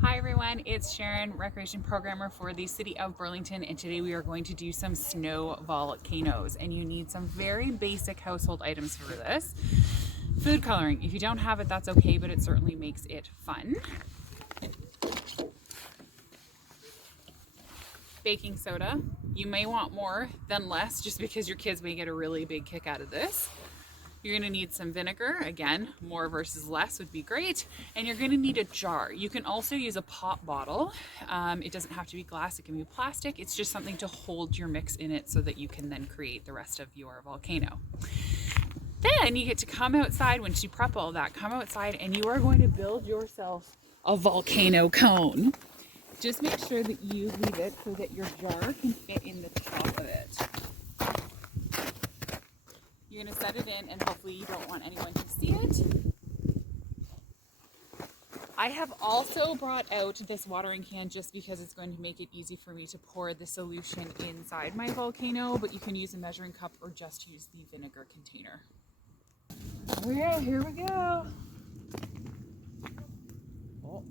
Hi everyone, it's Sharon, recreation programmer for the city of Burlington, and today we are going to do some snow volcanoes, and you need some very basic household items for this. Food coloring, if you don't have it, that's okay, but it certainly makes it fun. Baking soda, you may want more than less just because your kids may get a really big kick out of this. You're going to need some vinegar. Again, more versus less would be great. And you're going to need a jar. You can also use a pop bottle. It doesn't have to be glass, it can be plastic. It's just something to hold your mix in it so that you can then create the rest of your volcano. Then you get to come outside. Once you prep all that, come outside and you are going to build yourself a volcano cone. Just make sure that you leave it so that your jar can fit in the top of it. You're going to set it in, and hopefully you don't want anyone to see it. I have also brought out this watering can just because it's going to make it easy for me to pour the solution inside my volcano, but you can use a measuring cup or just use the vinegar container. Well, here we go. Oh.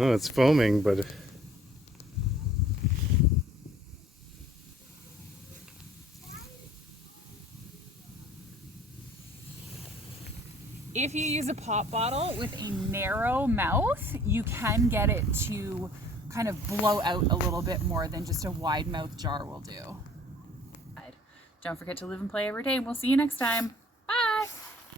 Oh, it's foaming, but if you use a pop bottle with a narrow mouth, you can get it to kind of blow out a little bit more than just a wide mouth jar will do. Don't forget to live and play every day. We'll see you next time.